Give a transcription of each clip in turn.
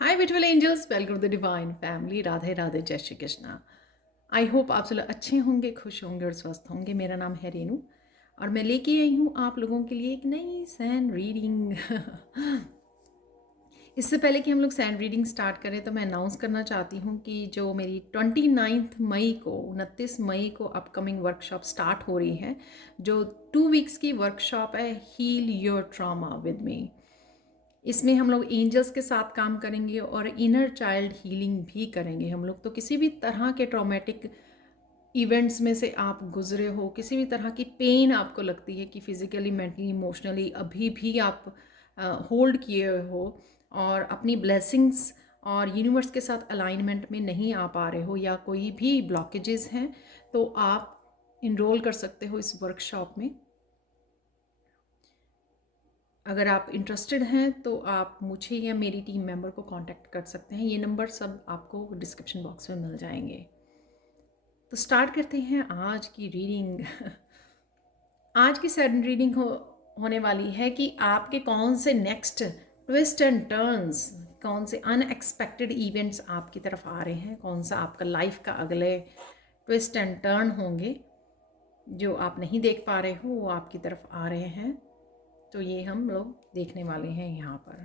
Hi beautiful angels, welcome to the divine family. Radhe Radhe, जय Shri Krishna. I hope आप सब लोग अच्छे होंगे, खुश होंगे और स्वस्थ होंगे। मेरा नाम है रेनू और मैं लेके आई हूँ आप लोगों के लिए एक नई सैन रीडिंग। इससे पहले कि हम लोग सैन रीडिंग स्टार्ट करें तो मैं अनाउंस करना चाहती हूँ कि जो मेरी 29 मई को अपकमिंग वर्कशॉप स्टार्ट हो रही है, जो 2 वीक्स की वर्कशॉप है, heal your trauma with me. इसमें हम लोग एंजल्स के साथ काम करेंगे और इनर चाइल्ड हीलिंग भी करेंगे हम लोग। तो किसी भी तरह के ट्रॉमेटिक इवेंट्स में से आप गुजरे हो, किसी भी तरह की पेन आपको लगती है कि फिजिकली, मेंटली, इमोशनली अभी भी आप होल्ड किए हो और अपनी ब्लेसिंग्स और यूनिवर्स के साथ अलाइनमेंट में नहीं आ पा रहे हो, या कोई भी ब्लॉकेजेस हैं, तो आप इनरोल कर सकते हो इस वर्कशॉप में। अगर आप इंटरेस्टेड हैं तो आप मुझे या मेरी टीम मेंबर को कांटेक्ट कर सकते हैं। ये नंबर सब आपको डिस्क्रिप्शन बॉक्स में मिल जाएंगे। तो स्टार्ट करते हैं आज की रीडिंग। आज की सडन रीडिंग होने वाली है कि आपके कौन से नेक्स्ट ट्विस्ट एंड टर्न्स, कौन से अनएक्सपेक्टेड इवेंट्स आपकी तरफ आ रहे हैं, कौन सा आपका लाइफ का अगले ट्विस्ट एंड टर्न होंगे जो आप नहीं देख पा रहे हो, वो आपकी तरफ आ रहे हैं। तो ये हम लोग देखने वाले हैं यहाँ पर।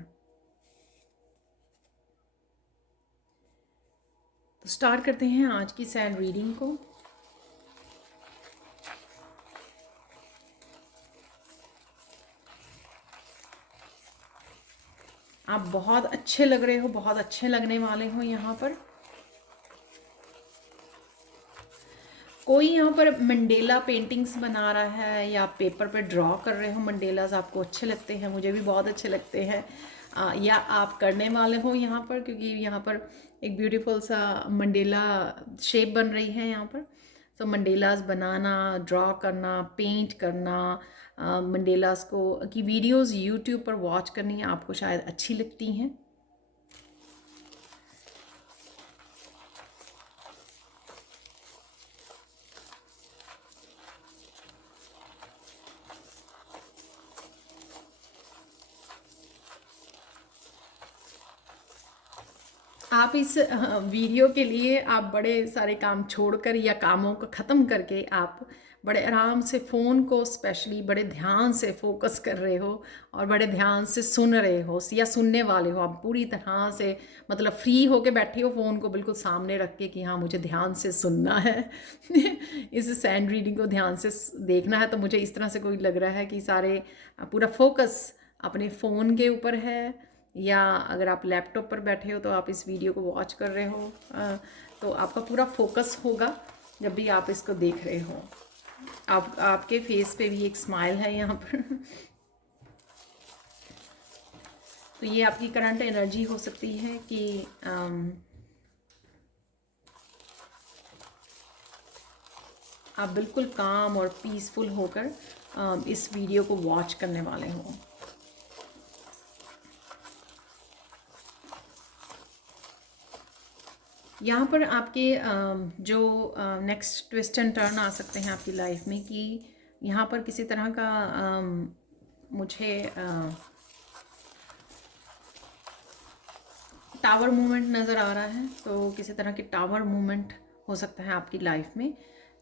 तो स्टार्ट करते हैं आज की सैड रीडिंग को। आप बहुत अच्छे लग रहे हो, बहुत अच्छे लगने वाले हो। यहाँ पर कोई यहाँ पर मंडेला पेंटिंग्स बना रहा है या पेपर पे ड्रॉ कर रहे हो। मंडेलाज आपको अच्छे लगते हैं, मुझे भी बहुत अच्छे लगते हैं। या आप करने वाले हो यहाँ पर, क्योंकि यहाँ पर एक ब्यूटीफुल सा मंडेला शेप बन रही है यहाँ पर। सो मंडेलाज बनाना, ड्रॉ करना, पेंट करना, मंडेलाज को की वीडियोस यूट्यूब पर वॉच करनी आपको शायद अच्छी लगती हैं। आप इस वीडियो के लिए आप बड़े सारे काम छोड़कर या कामों को ख़त्म करके आप बड़े आराम से फ़ोन को स्पेशली बड़े ध्यान से फोकस कर रहे हो और बड़े ध्यान से सुन रहे हो या सुनने वाले हो। आप पूरी तरह से मतलब फ्री होके बैठे हो, फ़ोन को बिल्कुल सामने रख के कि हाँ मुझे ध्यान से सुनना है। इस सैंड रीडिंग को ध्यान से देखना है। तो मुझे इस तरह से कोई लग रहा है कि सारे पूरा फोकस अपने फ़ोन के ऊपर है, या अगर आप लैपटॉप पर बैठे हो तो आप इस वीडियो को वॉच कर रहे हो, तो आपका पूरा फोकस होगा जब भी आप इसको देख रहे हो। आपके फेस पे भी एक स्माइल है यहाँ पर। तो ये आपकी करंट एनर्जी हो सकती है कि आप बिल्कुल काम और पीसफुल होकर इस वीडियो को वॉच करने वाले हो। यहाँ पर आपके जो नेक्स्ट ट्विस्ट एंड टर्न आ सकते हैं आपकी लाइफ में, कि यहाँ पर किसी तरह का मुझे टावर मूवमेंट नज़र आ रहा है। तो किसी तरह की टावर मूवमेंट हो सकता है आपकी लाइफ में।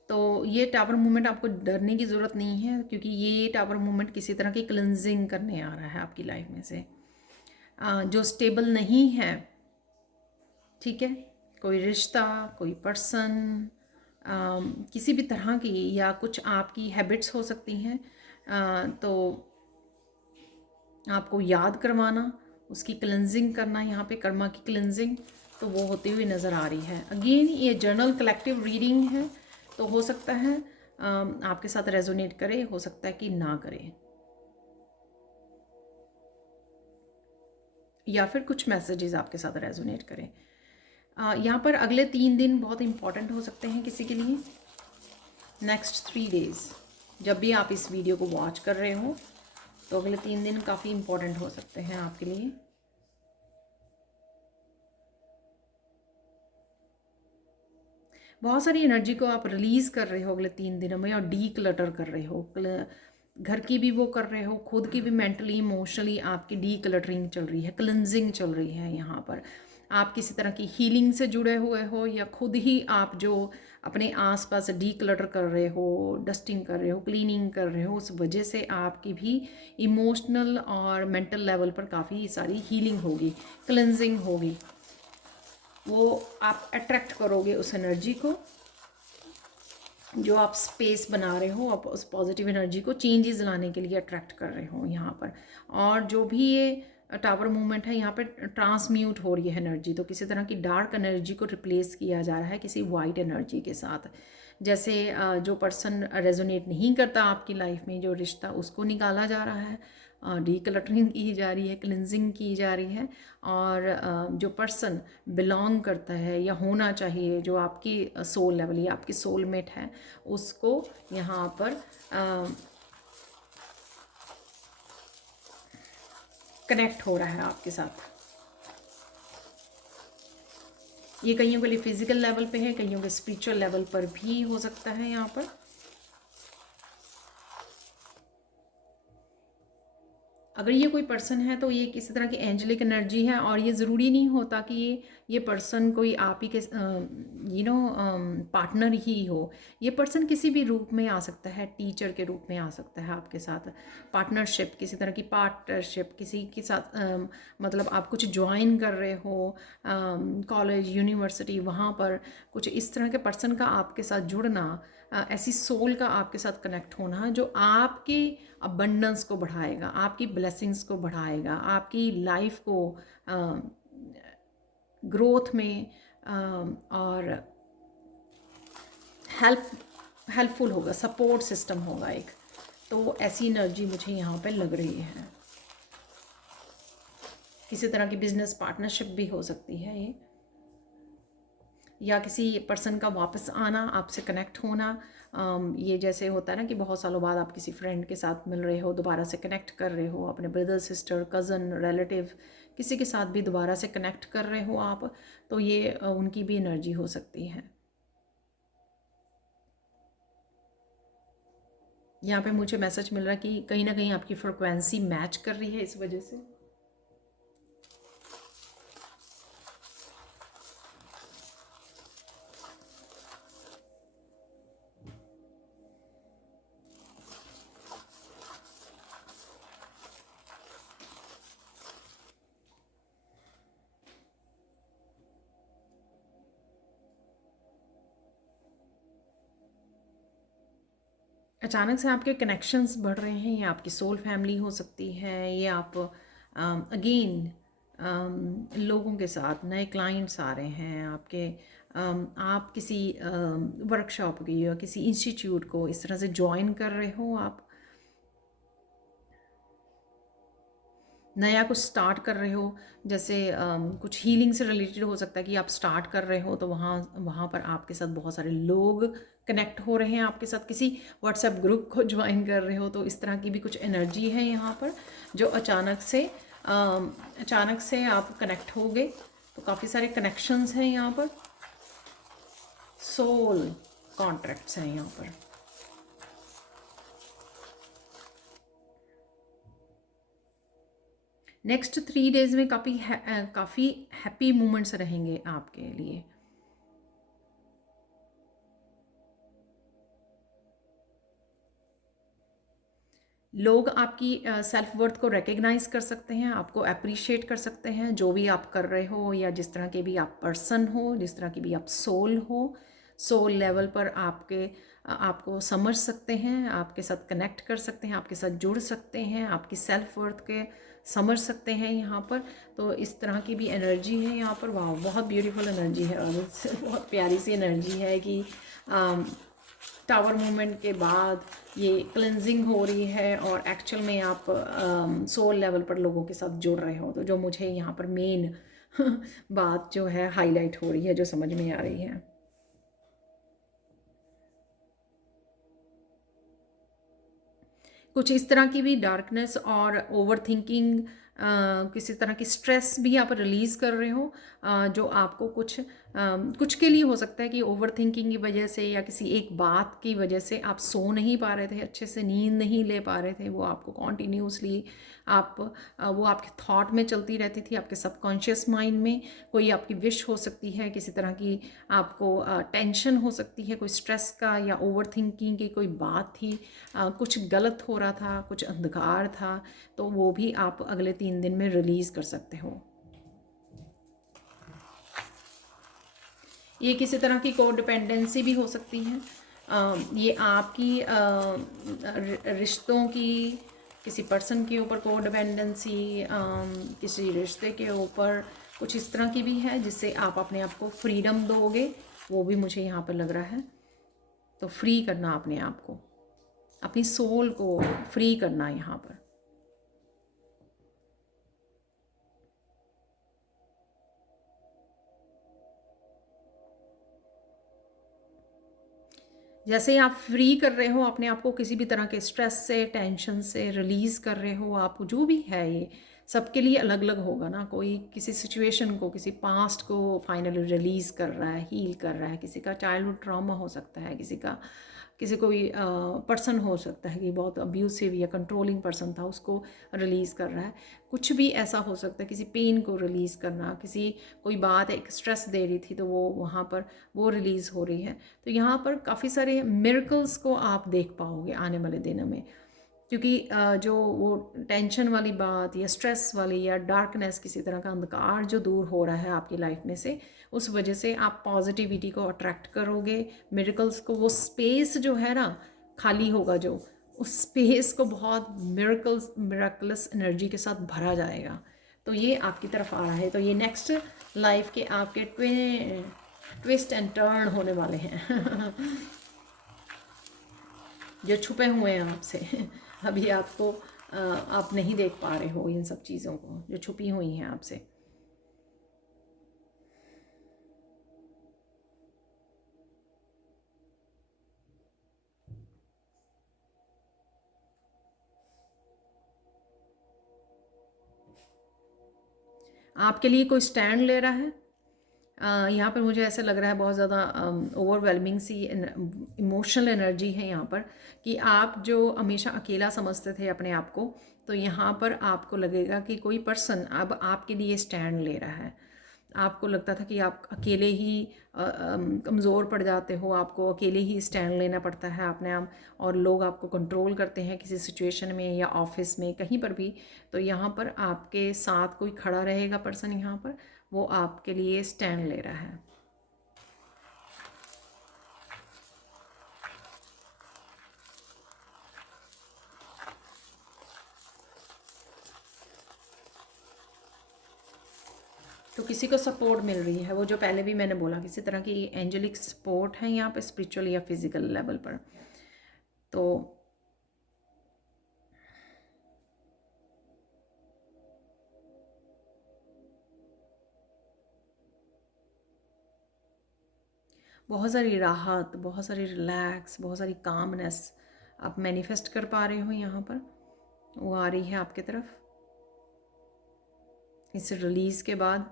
तो ये टावर मूवमेंट आपको डरने की ज़रूरत नहीं है, क्योंकि ये टावर मूवमेंट किसी तरह की क्लिनजिंग करने आ रहा है आपकी लाइफ में से, जो स्टेबल नहीं है। ठीक है, कोई रिश्ता, कोई पर्सन, किसी भी तरह की, या कुछ आपकी हैबिट्स हो सकती हैं, तो आपको याद करवाना, उसकी क्लेंजिंग करना, यहाँ पे कर्मा की क्लेंजिंग, तो वो होती हुई नज़र आ रही है। अगेन ये जर्नल कलेक्टिव रीडिंग है, तो हो सकता है आपके साथ रेजोनेट करे, हो सकता है कि ना करे, या फिर कुछ मैसेजेस आपके साथ रेजोनेट करें। यहाँ पर अगले 3 दिन बहुत इंपॉर्टेंट हो सकते हैं किसी के लिए। नेक्स्ट 3 डेज़ जब भी आप इस वीडियो को वॉच कर रहे हो, तो अगले 3 दिन काफ़ी इंपॉर्टेंट हो सकते हैं आपके लिए। बहुत सारी एनर्जी को आप रिलीज़ कर रहे हो अगले 3 दिनों में और डी क्लटर कर रहे हो, घर की भी वो कर रहे हो, खुद की भी मेंटली इमोशनली आपकी डी क्लटरिंग चल रही है, क्लिनजिंग चल रही है। यहाँ पर आप किसी तरह की हीलिंग से जुड़े हुए हो, या खुद ही आप जो अपने आसपास डी क्लटर कर रहे हो, डस्टिंग कर रहे हो, क्लीनिंग कर रहे हो, उस वजह से आपकी भी इमोशनल और मेंटल लेवल पर काफ़ी सारी हीलिंग होगी, क्लिनजिंग होगी। वो आप अट्रैक्ट करोगे उस एनर्जी को, जो आप स्पेस बना रहे हो, आप उस पॉजिटिव एनर्जी को चेंजेस लाने के लिए अट्रैक्ट कर रहे हो यहाँ पर। और जो भी ये टावर मूवमेंट है, यहाँ पर ट्रांसम्यूट हो रही है एनर्जी, तो किसी तरह की डार्क एनर्जी को रिप्लेस किया जा रहा है किसी वाइट एनर्जी के साथ। जैसे जो पर्सन रेजोनेट नहीं करता आपकी लाइफ में, जो रिश्ता, उसको निकाला जा रहा है, डीक्लटरिंग की जा रही है, क्लिनजिंग की जा रही है। और जो पर्सन बिलोंग करता है या होना चाहिए, जो आपकी सोल लेवल या आपकी सोलमेट है, उसको यहाँ पर कनेक्ट हो रहा है आपके साथ। ये कईयों के लिए फिजिकल लेवल पे है, कईयों के स्पिरिचुअल लेवल पर भी हो सकता है। यहाँ पर अगर ये कोई पर्सन है तो ये किसी तरह की एंजलिक एनर्जी है, और ये ज़रूरी नहीं होता कि ये पर्सन कोई आप ही के पार्टनर ही हो। ये पर्सन किसी भी रूप में आ सकता है, टीचर के रूप में आ सकता है आपके साथ, पार्टनरशिप, किसी तरह की पार्टनरशिप किसी के साथ, मतलब आप कुछ ज्वाइन कर रहे हो कॉलेज, यूनिवर्सिटी, वहाँ पर कुछ इस तरह के पर्सन का आपके साथ जुड़ना, ऐसी सोल का आपके साथ कनेक्ट होना जो आपकी अबंडेंस को बढ़ाएगा, आपकी ब्लेसिंग्स को बढ़ाएगा, आपकी लाइफ को ग्रोथ में और हेल्पफुल होगा, सपोर्ट सिस्टम होगा एक। तो ऐसी एनर्जी मुझे यहाँ पे लग रही है। किसी तरह की बिजनेस पार्टनरशिप भी हो सकती है ये, या किसी पर्सन का वापस आना, आपसे कनेक्ट होना। ये जैसे होता है ना कि बहुत सालों बाद आप किसी फ्रेंड के साथ मिल रहे हो, दोबारा से कनेक्ट कर रहे हो, अपने ब्रदर, सिस्टर, कज़न, रिलेटिव, किसी के साथ भी दोबारा से कनेक्ट कर रहे हो आप, तो ये उनकी भी एनर्जी हो सकती है। यहाँ पे मुझे मैसेज मिल रहा है कि कहीं ना कहीं आपकी फ्रिक्वेंसी मैच कर रही है इस वजह से। अचानक से आपके कनेक्शंस बढ़ रहे हैं, ये आपकी सोल फैमिली हो सकती है, ये आप अगेन लोगों के साथ नए क्लाइंट्स आ रहे हैं आपके, आप किसी वर्कशॉप की या किसी इंस्टीट्यूट को इस तरह से ज्वाइन कर रहे हो, आप नया कुछ स्टार्ट कर रहे हो। जैसे कुछ हीलिंग से रिलेटेड हो सकता है कि आप स्टार्ट कर रहे हो, तो वहाँ पर आपके साथ बहुत सारे लोग कनेक्ट हो रहे हैं आपके साथ, किसी व्हाट्सएप ग्रुप को ज्वाइन कर रहे हो, तो इस तरह की भी कुछ एनर्जी है यहाँ पर, जो अचानक से आप कनेक्ट हो गए। तो काफ़ी सारे कनेक्शंस हैं यहाँ पर, सोल कॉन्ट्रैक्ट्स हैं यहाँ पर। नेक्स्ट 3 डेज में काफ़ी हैप्पी मोमेंट्स रहेंगे आपके लिए। लोग आपकी सेल्फ वर्थ को रिकग्नाइज कर सकते हैं, आपको अप्रिशिएट कर सकते हैं, जो भी आप कर रहे हो, या जिस तरह के भी आप पर्सन हो, जिस तरह की भी आप सोल हो, सोल लेवल पर आपको समझ सकते हैं, आपके साथ कनेक्ट कर सकते हैं, आपके साथ जुड़ सकते हैं, आपकी सेल्फ वर्थ के समझ सकते हैं यहाँ पर। तो इस तरह की भी एनर्जी है यहाँ पर। वाह, बहुत ब्यूटीफुल एनर्जी है, और बहुत प्यारी सी एनर्जी है कि टावर मूवमेंट के बाद ये क्लिनजिंग हो रही है, और एक्चुअल में आप सोल लेवल पर लोगों के साथ जुड़ रहे हो। तो जो मुझे यहाँ पर मेन बात जो है हाईलाइट हो रही है, जो समझ में आ रही है, कुछ इस तरह की भी डार्कनेस और ओवर थिंकिंग, किसी तरह की स्ट्रेस भी आप रिलीज़ कर रहे हो, जो आपको कुछ कुछ के लिए हो सकता है कि ओवर थिंकिंग की वजह से या किसी एक बात की वजह से आप सो नहीं पा रहे थे, अच्छे से नींद नहीं ले पा रहे थे, वो आपको कॉन्टीन्यूसली आप वो आपके थॉट में चलती रहती थी, आपके सबकॉन्शियस माइंड में। कोई आपकी विश हो सकती है, किसी तरह की आपको टेंशन हो सकती है, कोई स्ट्रेस का या ओवर थिंकिंग की कोई बात थी, कुछ गलत हो रहा था, कुछ अंधकार था, तो वो भी आप अगले 3 दिन में रिलीज़ कर सकते हो। ये किसी तरह की कोडिपेंडेंसी भी हो सकती है। ये आपकी रिश्तों की, किसी पर्सन के ऊपर कोडिपेंडेंसी, किसी रिश्ते के ऊपर कुछ इस तरह की भी है जिससे आप अपने आप को फ्रीडम दोगे, वो भी मुझे यहाँ पर लग रहा है। तो फ्री करना अपने आप को, अपनी सोल को फ्री करना यहाँ पर। जैसे ही आप फ्री कर रहे हो अपने आप को किसी भी तरह के स्ट्रेस से, टेंशन से रिलीज़ कर रहे हो, आप जो भी है ये सबके लिए अलग अलग होगा ना। कोई किसी सिचुएशन को, किसी पास्ट को फाइनली रिलीज़ कर रहा है, हील कर रहा है, किसी का चाइल्डहुड ट्रॉमा हो सकता है, किसी कोई पर्सन हो सकता है कि बहुत अब्यूसिव या कंट्रोलिंग पर्सन था, उसको रिलीज़ कर रहा है। कुछ भी ऐसा हो सकता है, किसी पेन को रिलीज़ करना, किसी कोई बात एक स्ट्रेस दे रही थी तो वो वहाँ पर वो रिलीज़ हो रही है। तो यहाँ पर काफ़ी सारे मिरेकल्स को आप देख पाओगे आने वाले दिनों में, क्योंकि जो वो टेंशन वाली बात या स्ट्रेस वाली या डार्कनेस, किसी तरह का अंधकार जो दूर हो रहा है आपकी लाइफ में से, उस वजह से आप पॉजिटिविटी को अट्रैक्ट करोगे, मिरेकल्स को। वो स्पेस जो है ना खाली होगा, जो उस स्पेस को बहुत मिरेकलस एनर्जी के साथ भरा जाएगा। तो ये आपकी तरफ आ रहा है। तो ये नेक्स्ट लाइफ के आपके ट्विस्ट एंड टर्न होने वाले हैं जो छुपे हुए हैं आपसे अभी आपको आप नहीं देख पा रहे हो इन सब चीज़ों को जो छुपी हुई हैं आपसे। आपके लिए कोई स्टैंड ले रहा है। यहाँ पर मुझे ऐसा लग रहा है बहुत ज़्यादा ओवरवेलमिंग सी इमोशनल एनर्जी है यहाँ पर, कि आप जो हमेशा अकेला समझते थे अपने आप को, तो यहाँ पर आपको लगेगा कि कोई पर्सन अब आपके लिए स्टैंड ले रहा है। आपको लगता था कि आप अकेले ही कमज़ोर पड़ जाते हो, आपको अकेले ही स्टैंड लेना पड़ता है अपने आप, और लोग आपको कंट्रोल करते हैं किसी सिचुएशन में या ऑफिस में कहीं पर भी। तो यहाँ पर आपके साथ कोई खड़ा रहेगा पर्सन, यहाँ पर वो आपके लिए स्टैंड ले रहा है। तो किसी को सपोर्ट मिल रही है, वो जो पहले भी मैंने बोला, किसी तरह की एंजेलिक सपोर्ट है यहाँ पे, स्पिरिचुअल या फिजिकल लेवल पर। तो बहुत सारी राहत, बहुत सारी रिलैक्स, बहुत सारी कामनेस आप मैनिफेस्ट कर पा रहे हो यहाँ पर, वो आ रही है आपकी तरफ इस रिलीज़ के बाद।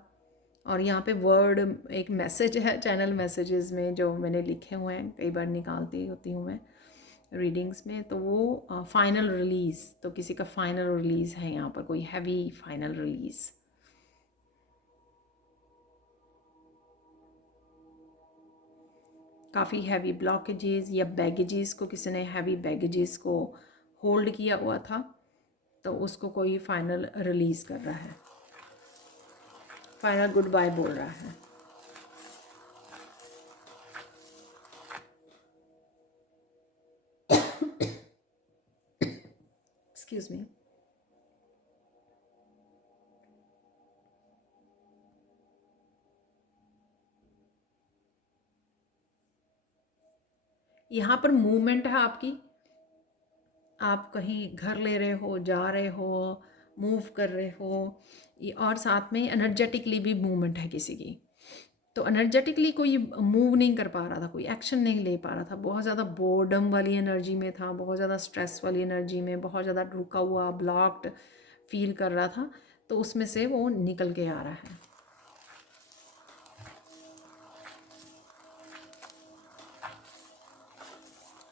और यहाँ पे वर्ड एक मैसेज है चैनल मैसेजेस में जो मैंने लिखे हुए हैं, कई बार निकालती होती हूँ मैं रीडिंग्स में, तो वो फाइनल रिलीज़, तो किसी का फाइनल रिलीज़ है यहाँ पर, कोई हैवी फाइनल रिलीज़। काफ़ी हैवी ब्लॉकेजेस या बैगेजेस को, किसी ने हैवी बैगेजेस को होल्ड किया हुआ था, तो उसको कोई फाइनल रिलीज़ कर रहा है, फाइनल गुड बाय बोल रहा है। Excuse me. यहाँ पर मूवमेंट है आपकी, आप कहीं घर ले रहे हो, जा रहे हो, मूव कर रहे हो, और साथ में एनर्जेटिकली भी मूवमेंट है किसी की। तो एनर्जेटिकली कोई मूव नहीं कर पा रहा था, कोई एक्शन नहीं ले पा रहा था, बहुत ज़्यादा बोर्डम वाली एनर्जी में था, बहुत ज़्यादा स्ट्रेस वाली एनर्जी में, बहुत ज़्यादा रुका हुआ ब्लॉक्ड फील कर रहा था, तो उसमें से वो निकल के आ रहा है।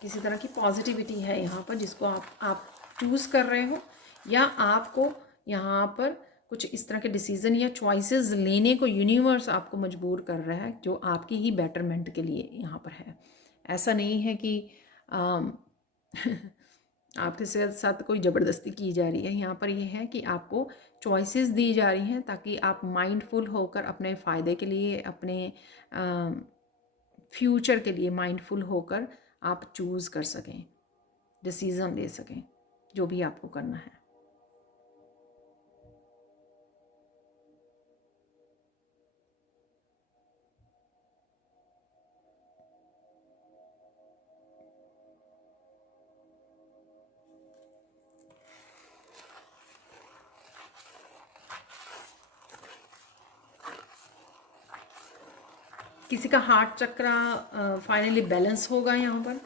किसी तरह की पॉजिटिविटी है यहाँ पर जिसको आप चूज़ कर रहे हो, या आपको यहाँ पर कुछ इस तरह के डिसीज़न या चॉइसेस लेने को यूनिवर्स आपको मजबूर कर रहा है जो आपकी ही बेटरमेंट के लिए यहाँ पर है। ऐसा नहीं है कि आम, आपके साथ कोई ज़बरदस्ती की जा रही है। यहाँ पर ये है कि आपको चॉइसेस दी जा रही हैं ताकि आप माइंडफुल होकर अपने फ़ायदे के लिए, अपने फ्यूचर के लिए माइंडफुल होकर आप चूज़ कर सकें, डिसीज़न ले सकें जो भी आपको करना है। किसी का हार्ट चक्रा फाइनली बैलेंस होगा यहाँ पर।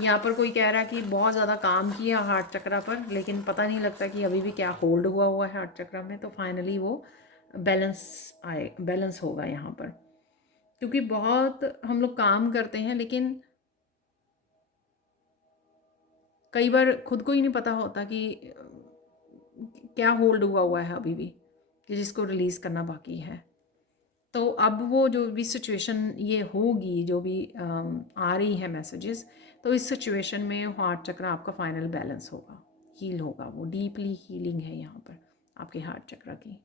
यहाँ पर कोई कह रहा है कि बहुत ज़्यादा काम किया हार्ट चक्रा पर, लेकिन पता नहीं लगता कि अभी भी क्या होल्ड हुआ है हार्ट चक्रा में। तो फाइनली वो बैलेंस होगा यहाँ पर, क्योंकि बहुत हम लोग काम करते हैं लेकिन कई बार खुद को ही नहीं पता होता कि क्या होल्ड हुआ है अभी भी, कि जिसको रिलीज़ करना बाकी है। तो अब वो जो भी सिचुएशन ये होगी, जो भी आ रही है मैसेजेस, तो इस सिचुएशन में हार्ट चक्र आपका फाइनल बैलेंस होगा, हील होगा। वो डीपली हीलिंग है यहाँ पर आपके हार्ट चक्र की।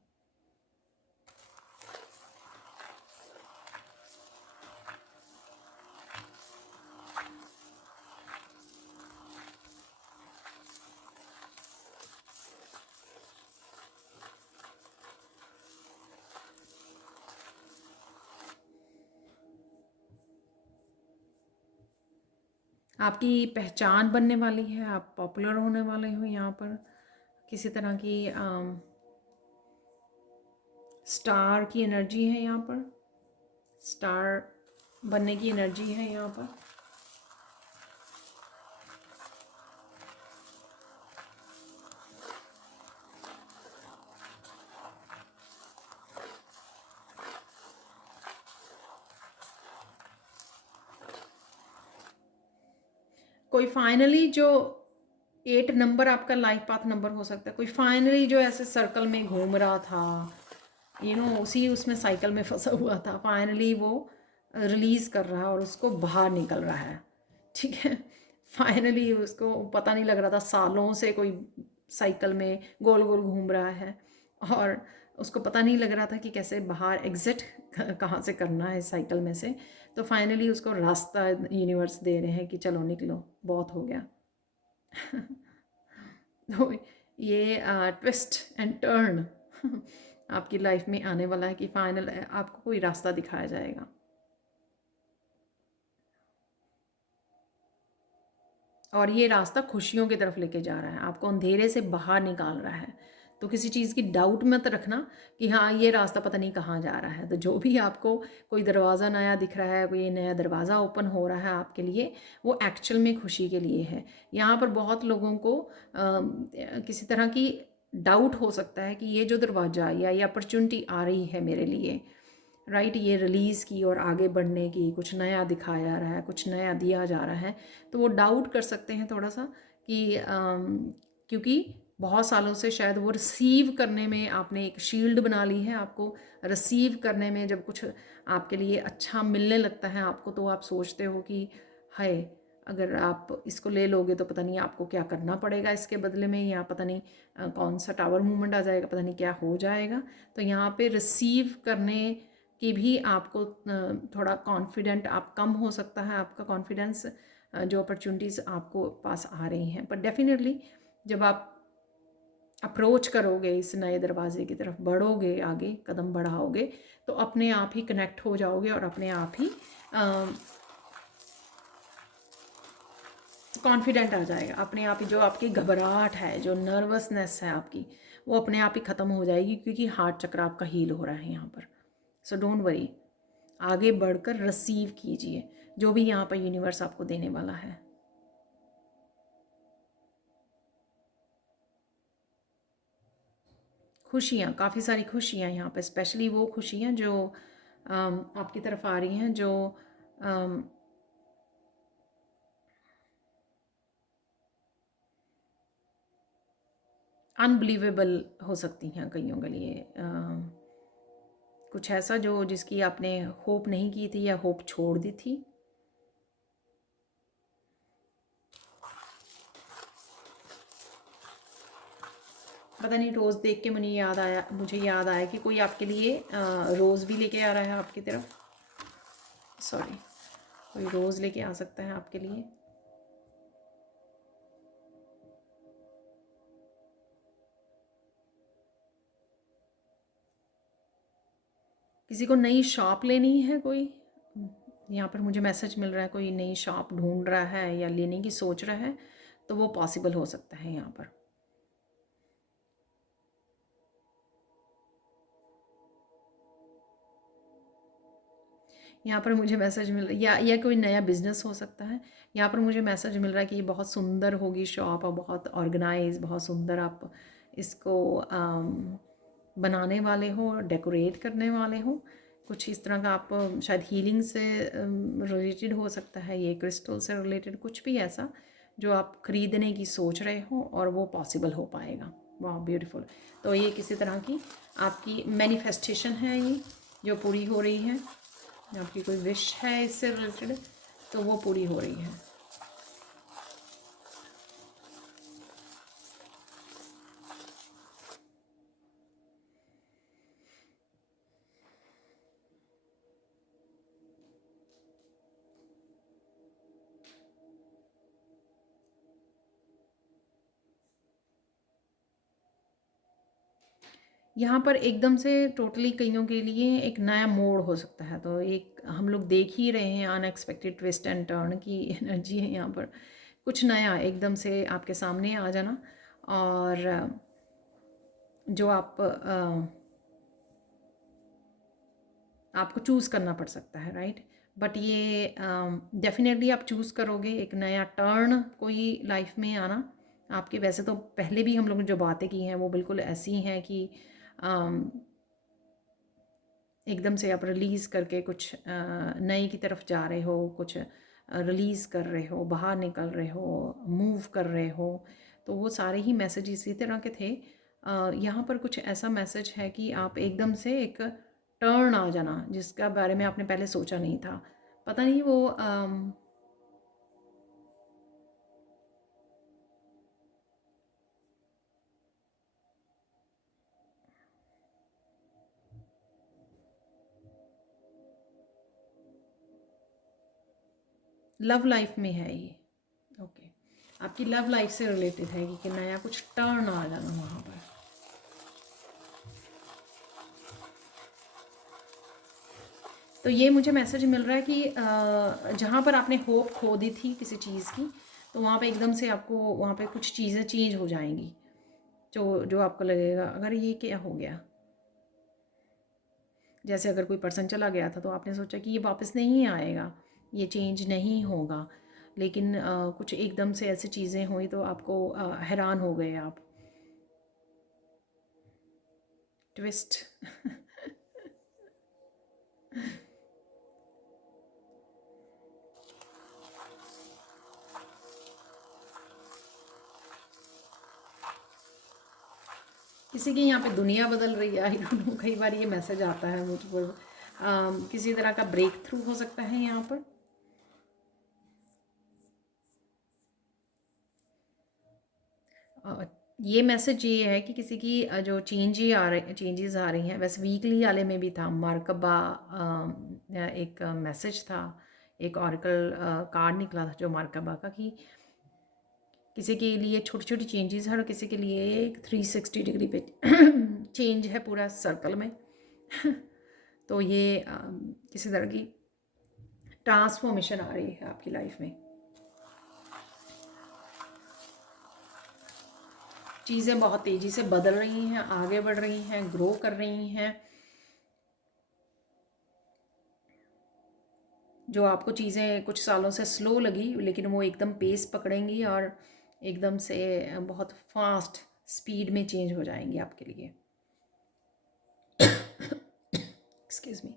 आपकी पहचान बनने वाली है, आप पॉपुलर होने वाले हो यहाँ पर। किसी तरह की स्टार की एनर्जी है यहाँ पर, स्टार बनने की एनर्जी है यहाँ पर। कोई फाइनली जो 8 नंबर आपका लाइफ पाथ नंबर हो सकता है, कोई फाइनली जो ऐसे सर्कल में घूम रहा था, उसी उसमें साइकिल में फंसा हुआ था, फाइनली वो रिलीज़ कर रहा है और उसको बाहर निकल रहा है। ठीक है, फाइनली उसको पता नहीं लग रहा था, सालों से कोई साइकिल में गोल गोल घूम रहा है और उसको पता नहीं लग रहा था कि कैसे बाहर एग्ज़िट कहाँ से करना है साइकिल में से। तो फाइनली उसको रास्ता यूनिवर्स दे रहे हैं कि चलो निकलो, बहुत हो गया। तो ये ट्विस्ट एंड टर्न आपकी लाइफ में आने वाला है कि फाइनल आपको कोई रास्ता दिखाया जाएगा। और ये रास्ता खुशियों की तरफ लेके जा रहा है, आपको अंधेरे से बाहर निकाल रहा है। तो किसी चीज़ की डाउट मत रखना कि हाँ ये रास्ता पता नहीं कहाँ जा रहा है। तो जो भी आपको कोई दरवाज़ा नया दिख रहा है, कोई नया दरवाज़ा ओपन हो रहा है आपके लिए, वो एक्चुअल में खुशी के लिए है। यहाँ पर बहुत लोगों को किसी तरह की डाउट हो सकता है कि ये जो दरवाज़ा या ये अपॉर्चुनिटी आ रही है मेरे लिए, राइट, ये रिलीज़ की और आगे बढ़ने की, कुछ नया दिखाया जा रहा है, कुछ नया दिया जा रहा है, तो वो डाउट कर सकते हैं थोड़ा सा कि क्योंकि बहुत सालों से शायद वो रिसीव करने में आपने एक शील्ड बना ली है। आपको रिसीव करने में जब कुछ आपके लिए अच्छा मिलने लगता है आपको, तो आप सोचते हो कि हाय, अगर आप इसको ले लोगे तो पता नहीं आपको क्या करना पड़ेगा इसके बदले में, या पता नहीं कौन सा टावर मूवमेंट आ जाएगा, पता नहीं क्या हो जाएगा। तो यहाँ पे रिसीव करने कि भी आपको थोड़ा कॉन्फिडेंट आप कम हो सकता है, आपका कॉन्फिडेंस, जो अपॉर्चुनिटीज़ आपको पास आ रही हैं। पर डेफिनेटली जब आप अप्रोच करोगे, इस नए दरवाजे की तरफ बढ़ोगे, आगे कदम बढ़ाओगे, तो अपने आप ही कनेक्ट हो जाओगे और अपने आप ही कॉन्फिडेंट आ जाएगा। अपने आप ही जो आपकी घबराहट है, जो नर्वसनेस है आपकी, वो अपने आप ही ख़त्म हो जाएगी, क्योंकि हार्ट चक्र आपका हील हो रहा है यहाँ पर। सो डोंट वरी, आगे बढ़कर रिसीव कीजिए जो भी यहाँ पर यूनिवर्स आपको देने वाला है। खुशियाँ, काफ़ी सारी खुशियाँ यहाँ पे, स्पेशली वो खुशियाँ जो आपकी तरफ आ रही हैं, जो अनबिलीवेबल हो सकती हैं कईयों के लिए। कुछ ऐसा जो जिसकी आपने होप नहीं की थी या होप छोड़ दी थी। पता नहीं, रोज़ देख के मुझे याद आया कि कोई आपके लिए रोज़ भी लेके आ रहा है आपकी तरफ। सॉरी, कोई रोज़ लेके आ सकता है आपके लिए। किसी को नई शॉप लेनी है कोई, यहाँ पर मुझे मैसेज मिल रहा है, कोई नई शॉप ढूंढ रहा है या लेने की सोच रहा है, तो वो पॉसिबल हो सकता है यहाँ पर। यहाँ पर मुझे मैसेज मिल रहा है या कोई नया बिजनेस हो सकता है। यहाँ पर मुझे मैसेज मिल रहा है कि ये बहुत सुंदर होगी शॉप और बहुत ऑर्गेनाइज, बहुत सुंदर आप इसको बनाने वाले हो, डेकोरेट करने वाले हो। कुछ इस तरह का आप शायद हीलिंग से रिलेटेड हो सकता है, ये क्रिस्टल से रिलेटेड, कुछ भी ऐसा जो आप ख़रीदने की सोच रहे हो और वो पॉसिबल हो पाएगा। वाह ब्यूटीफुल। तो ये किसी तरह की आपकी मैनिफेस्टेशन है, ये जो पूरी हो रही है। आपकी कोई विश है इससे रिलेटेड तो वो पूरी हो रही है। यहाँ पर एकदम से टोटली कईयों के लिए एक नया मोड़ हो सकता है। तो एक हम लोग देख ही रहे हैं अनएक्सपेक्टेड ट्विस्ट एंड टर्न की एनर्जी है यहाँ पर। कुछ नया एकदम से आपके सामने आ जाना, और जो आपको चूज़ करना पड़ सकता है, राइट। बट ये डेफिनेटली आप चूज़ करोगे एक नया टर्न कोई लाइफ में आना आपके। वैसे तो पहले भी हम लोगों ने जो बातें की हैं वो बिल्कुल ऐसी हैं कि एकदम से आप रिलीज़ करके कुछ नए की तरफ जा रहे हो, कुछ रिलीज़ कर रहे हो, बाहर निकल रहे हो, मूव कर रहे हो। तो वो सारे ही मैसेज इसी तरह के थे। यहाँ पर कुछ ऐसा मैसेज है कि आप एकदम से एक टर्न आ जाना जिसका बारे में आपने पहले सोचा नहीं था। पता नहीं वो लव लाइफ में है ये। ओके, आपकी लव लाइफ से रिलेटेड है कि नया कुछ टर्न आ जाना वहाँ पर। तो ये मुझे मैसेज मिल रहा है कि जहाँ पर आपने होप खो दी थी किसी चीज़ की, तो वहाँ पे एकदम से आपको वहाँ पे कुछ चीज़ें चेंज हो जाएंगी, जो जो आपको लगेगा अगर ये क्या हो गया। जैसे अगर कोई पर्सन चला गया था तो आपने सोचा कि ये वापस नहीं आएगा, ये चेंज नहीं होगा, लेकिन कुछ एकदम से ऐसी चीज़ें हुई तो आपको हैरान हो गए आप। ट्विस्ट किसी की यहाँ पे दुनिया बदल रही है, आई डोंट नो। कई बार ये मैसेज आता है मुझ पर। किसी तरह का ब्रेक थ्रू हो सकता है यहाँ पर। ये मैसेज ये है कि किसी की जो चेंजेस आ रही हैं। वैसे वीकली वाले में भी था मरकबा, एक मैसेज था, एक ऑरेकल कार्ड निकला था जो मरकबा का, कि किसी के लिए छोटी छोटी चेंजेस है और किसी के लिए एक 360 डिग्री पे चेंज है पूरा सर्कल में। तो ये किसी तरह की ट्रांसफॉर्मेशन आ रही है आपकी लाइफ में। चीज़ें बहुत तेज़ी से बदल रही हैं, आगे बढ़ रही हैं, ग्रो कर रही हैं। जो आपको चीज़ें कुछ सालों से स्लो लगी, लेकिन वो एकदम पेस पकड़ेंगी और एकदम से बहुत फास्ट स्पीड में चेंज हो जाएंगी आपके लिए। Excuse me.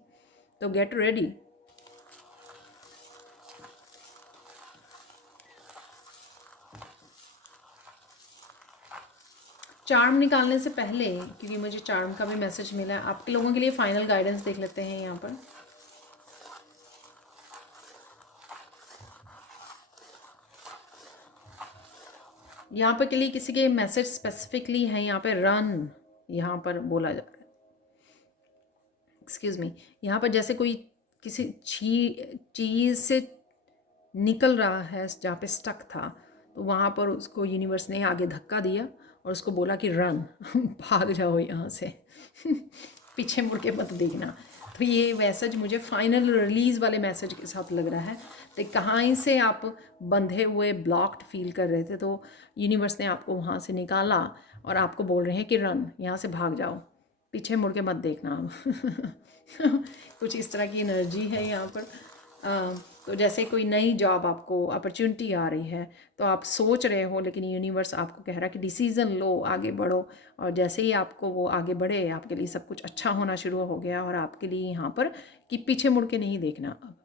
तो गेट रेडी। चार्म निकालने से पहले, क्योंकि मुझे चार्म का भी मैसेज मिला है, आपके लोगों के लिए फाइनल गाइडेंस देख लेते हैं यहाँ पर। यहाँ पर के लिए किसी के मैसेज स्पेसिफिकली है, यहाँ पे रन यहाँ पर बोला जा रहा है, एक्सक्यूज मी, यहाँ पर जैसे कोई किसी चीज़ से निकल रहा है जहाँ पे स्टक था, तो वहाँ पर उसको यूनिवर्स ने आगे धक्का दिया और उसको बोला कि रन भाग जाओ यहाँ से पीछे मुड़ के मत देखना। तो ये मैसेज मुझे फाइनल रिलीज़ वाले मैसेज के साथ लग रहा है। तो कहाँ से आप बंधे हुए ब्लॉक्ड फील कर रहे थे, तो यूनिवर्स ने आपको वहाँ से निकाला और आपको बोल रहे हैं कि रन, यहाँ से भाग जाओ, पीछे मुड़ के मत देखना कुछ इस तरह की एनर्जी है यहाँ पर। तो जैसे कोई नई जॉब आपको अपॉर्चुनिटी आ रही है, तो आप सोच रहे हो, लेकिन यूनिवर्स आपको कह रहा है कि डिसीज़न लो, आगे बढ़ो। और जैसे ही आपको वो आगे बढ़े, आपके लिए सब कुछ अच्छा होना शुरू हो गया। और आपके लिए यहाँ पर कि पीछे मुड़ के नहीं देखना, अब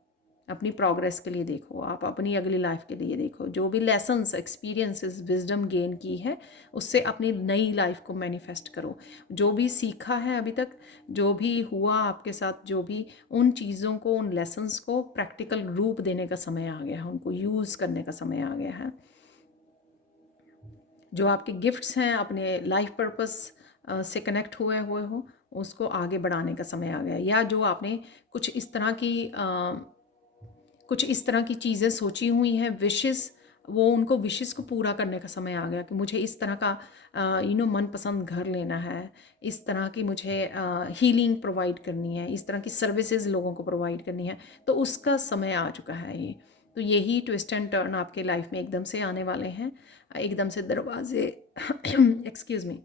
अपनी प्रोग्रेस के लिए देखो, आप अपनी अगली लाइफ के लिए देखो, जो भी लेसन्स एक्सपीरियंसेस विजडम गेन की है उससे अपनी नई लाइफ को मैनिफेस्ट करो। जो भी सीखा है अभी तक, जो भी हुआ आपके साथ, जो भी उन चीज़ों को, उन लेसन्स को प्रैक्टिकल रूप देने का समय आ गया है, उनको यूज़ करने का समय आ गया है। जो आपके गिफ्ट्स हैं, अपने लाइफ पर्पस से कनेक्ट हुए हो, उसको आगे बढ़ाने का समय आ गया। या जो आपने कुछ इस तरह की चीज़ें सोची हुई हैं, विशेस, वो उनको विशेस को पूरा करने का समय आ गया कि मुझे इस तरह का मनपसंद घर लेना है, इस तरह की मुझे हीलिंग प्रोवाइड करनी है, इस तरह की सर्विसेज लोगों को प्रोवाइड करनी है। तो उसका समय आ चुका है ये। तो यही ट्विस्ट एंड टर्न आपके लाइफ में एकदम से आने वाले हैं, एकदम से दरवाजे एक्सक्यूज़ मी,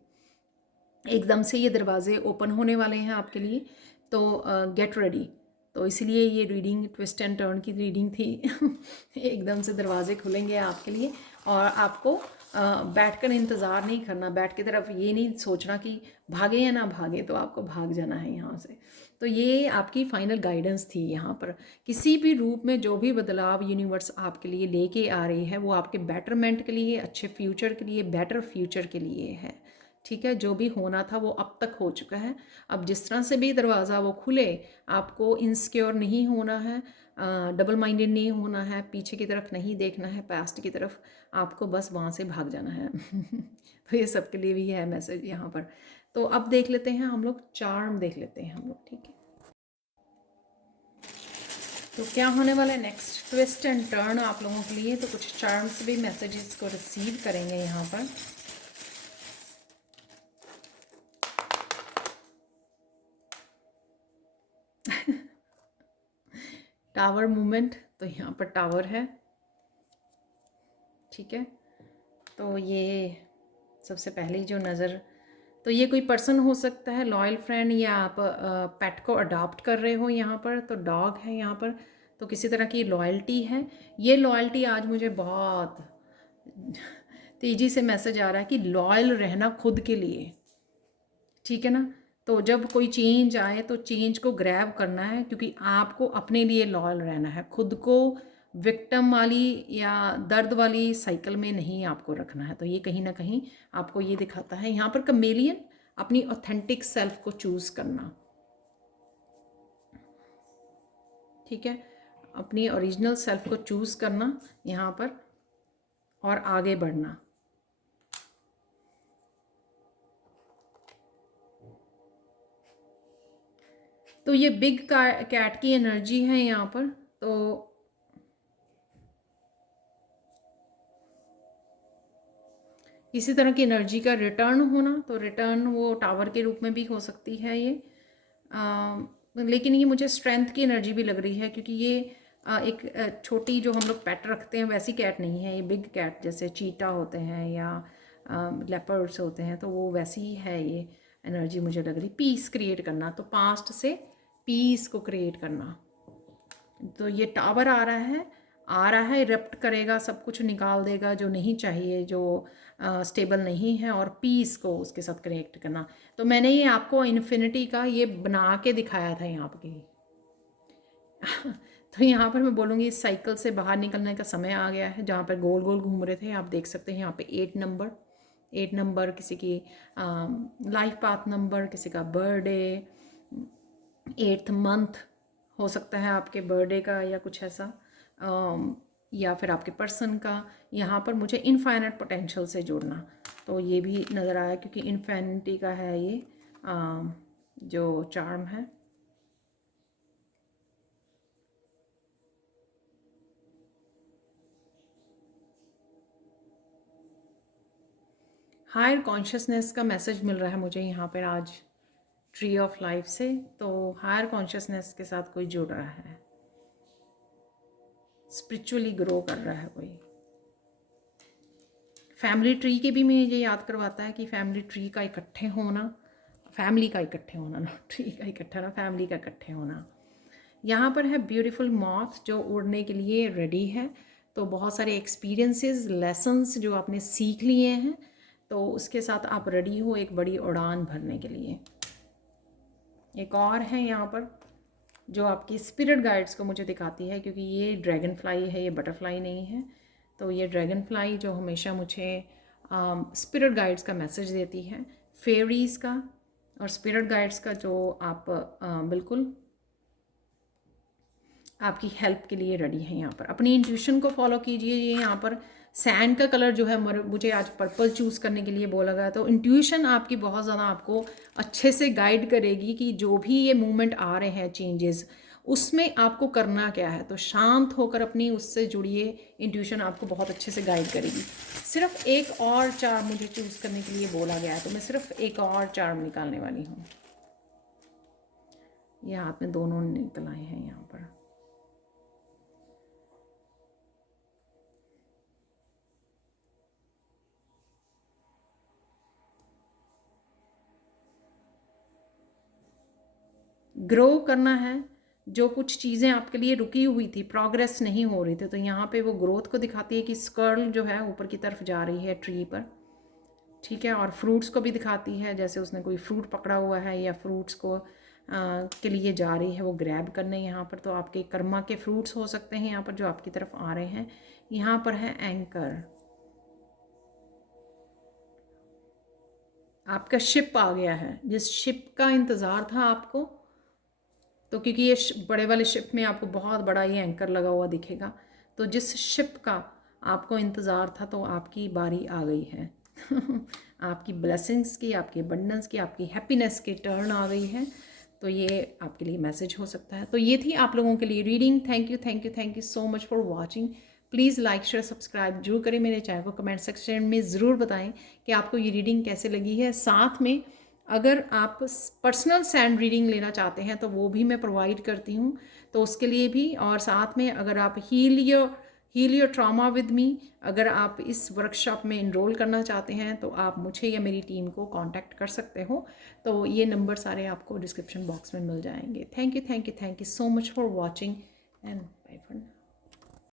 एकदम से ये दरवाजे ओपन होने वाले हैं आपके लिए। तो गेट रेडी। तो इसलिए ये रीडिंग ट्विस्ट एंड टर्न की रीडिंग थी एकदम से दरवाजे खुलेंगे आपके लिए, और आपको बैठकर इंतज़ार नहीं करना, बैठ की तरफ ये नहीं सोचना कि भागे या ना भागे, तो आपको भाग जाना है यहाँ से। तो ये आपकी फाइनल गाइडेंस थी यहाँ पर। किसी भी रूप में जो भी बदलाव यूनिवर्स आपके लिए लेके आ रही है, वो आपके बेटरमेंट के लिए, अच्छे फ्यूचर के लिए, बेटर फ्यूचर के लिए है। ठीक है, जो भी होना था वो अब तक हो चुका है। अब जिस तरह से भी दरवाज़ा वो खुले, आपको इनसिक्योर नहीं होना है, डबल माइंडेड नहीं होना है, पीछे की तरफ नहीं देखना है, पास्ट की तरफ, आपको बस वहाँ से भाग जाना है तो ये सबके लिए भी है मैसेज यहाँ पर। तो अब देख लेते हैं हम लोग, चार्म देख लेते हैं हम लोग। ठीक है, तो क्या होने वाला है नेक्स्ट ट्विस्ट एंड टर्न आप लोगों के लिए। तो कुछ चार्म्स भी मैसेजेस को रिसीव करेंगे यहाँ पर। टावर मूवमेंट, तो यहाँ पर टावर है। ठीक है, तो ये सबसे पहली जो नज़र, तो ये कोई पर्सन हो सकता है, लॉयल फ्रेंड, या आप पेट को अडॉप्ट कर रहे हो यहाँ पर। तो डॉग है यहाँ पर, तो किसी तरह की लॉयल्टी है। ये लॉयल्टी आज मुझे बहुत तेज़ी से मैसेज आ रहा है कि लॉयल रहना खुद के लिए। ठीक है ना, तो जब कोई चेंज आए तो चेंज को ग्रैब करना है, क्योंकि आपको अपने लिए लॉयल रहना है, खुद को विक्टिम वाली या दर्द वाली साइकिल में नहीं आपको रखना है। तो ये कहीं ना कहीं आपको ये दिखाता है यहाँ पर कमेलियन, अपनी ऑथेंटिक सेल्फ को चूज़ करना। ठीक है, अपनी ओरिजिनल सेल्फ को चूज़ करना यहाँ पर, और आगे बढ़ना। तो ये बिग कैट की एनर्जी है यहाँ पर। तो इसी तरह की एनर्जी का रिटर्न होना, तो रिटर्न वो टावर के रूप में भी हो सकती है ये। लेकिन ये मुझे स्ट्रेंथ की एनर्जी भी लग रही है, क्योंकि ये एक छोटी जो हम लोग पेट रखते हैं वैसी कैट नहीं है ये, बिग कैट जैसे चीटा होते हैं या लेपर्ड्स होते हैं, तो वो वैसी ही है ये एनर्जी मुझे लग रही। पीस क्रिएट करना, तो पास्ट से पीस को क्रिएट करना। तो ये टावर आ रहा है, इरप्ट करेगा, सब कुछ निकाल देगा जो नहीं चाहिए, जो स्टेबल नहीं है, और पीस को उसके साथ कनेक्ट करना। तो मैंने ये आपको इन्फिनिटी का ये बना के दिखाया था यहाँ पर तो यहाँ पर मैं बोलूँगी इस साइकिल से बाहर निकलने का समय आ गया है, जहाँ पर गोल गोल घूम रहे थे। आप देख सकते हैं यहाँ पे 8 नंबर, 8 नंबर, किसी की लाइफ पाथ नंबर, किसी का बर्थडे, 8th मंथ हो सकता है आपके बर्थडे का या कुछ ऐसा, या फिर आपके पर्सन का। यहाँ पर मुझे इनफाइनाइट पोटेंशियल से जुड़ना, तो ये भी नज़र आया क्योंकि इन्फिनिटी का है ये जो चार्म है। हायर कॉन्शियसनेस का मैसेज मिल रहा है मुझे यहाँ पर आज ट्री ऑफ लाइफ से। तो हायर कॉन्शियसनेस के साथ कोई जुड़ रहा है, स्पिरिचुअली ग्रो कर रहा है कोई। फैमिली ट्री के भी मुझे ये याद करवाता है कि फैमिली ट्री का इकट्ठे होना, फैमिली का इकट्ठे होना ना, ट्री का इकट्ठा ना, फैमिली का इकट्ठे होना। यहाँ पर है ब्यूटीफुल मॉथ जो उड़ने के लिए रेडी है। तो बहुत सारे एक्सपीरियंसेस, लेसन्स जो आपने सीख लिए हैं, तो उसके साथ आप रेडी हो एक बड़ी उड़ान भरने के लिए। एक और है यहाँ पर जो आपकी स्पिरिट गाइड्स को मुझे दिखाती है, क्योंकि ये ड्रैगन फ्लाई है, ये बटरफ्लाई नहीं है। तो ये ड्रैगन फ्लाई जो हमेशा मुझे स्पिरिट गाइड्स का मैसेज देती है, फेरीज़ का और स्पिरिट गाइड्स का, जो आप बिल्कुल आपकी हेल्प के लिए रेडी है। यहाँ पर अपनी इंट्यूशन को फॉलो कीजिए। ये यहाँ पर सैंड का कलर जो है मुझे आज पर्पल चूज़ करने के लिए बोला गया, तो इंट्यूशन आपकी बहुत ज़्यादा आपको अच्छे से गाइड करेगी कि जो भी ये मूवमेंट आ रहे हैं चेंजेस, उसमें आपको करना क्या है। तो शांत होकर अपनी उससे जुड़िए, इंट्यूशन आपको बहुत अच्छे से गाइड करेगी। सिर्फ एक और चार्म मुझे चूज़ करने के लिए बोला गया है, तो मैं सिर्फ एक और चार्म निकालने वाली हूँ। ये हाथ में दोनों निकल आए हैं यहाँ पर। ग्रो करना है, जो कुछ चीज़ें आपके लिए रुकी हुई थी, प्रोग्रेस नहीं हो रही थी, तो यहाँ पे वो ग्रोथ को दिखाती है कि स्कर्ल जो है ऊपर की तरफ जा रही है ट्री पर, ठीक है। और फ्रूट्स को भी दिखाती है, जैसे उसने कोई फ्रूट पकड़ा हुआ है या फ्रूट्स को के लिए जा रही है वो ग्रैब करने यहाँ पर। तो आपके कर्मा के फ्रूट्स हो सकते हैं यहाँ पर जो आपकी तरफ आ रहे हैं। यहाँ पर है एंकर, आपका शिप आ गया है, जिस शिप का इंतज़ार था आपको। तो क्योंकि ये बड़े वाले शिप में आपको बहुत बड़ा ये एंकर लगा हुआ दिखेगा, तो जिस शिप का आपको इंतज़ार था, तो आपकी बारी आ गई है। आपकी ब्लेसिंग्स की, आपकी अबंडेंस की, आपकी हैप्पीनेस की टर्न आ गई है। तो ये आपके लिए मैसेज हो सकता है। तो ये थी आप लोगों के लिए reading. Thank you, thank you, thank you so much for watching. Please like, share, subscribe जरूर करें मेरे चैनल को। कमेंट सेक्शन में ज़रूर बताएं कि आपको ये रीडिंग कैसे लगी है। साथ में अगर आप पर्सनल सैंड रीडिंग लेना चाहते हैं तो वो भी मैं प्रोवाइड करती हूँ, तो उसके लिए भी। और साथ में अगर आप heal your trauma with me, अगर आप इस वर्कशॉप में इनरोल करना चाहते हैं तो आप मुझे या मेरी टीम को कांटेक्ट कर सकते हो। तो ये नंबर सारे आपको डिस्क्रिप्शन बॉक्स में मिल जाएंगे। Thank you, thank you, thank you so much for watching and bye for now.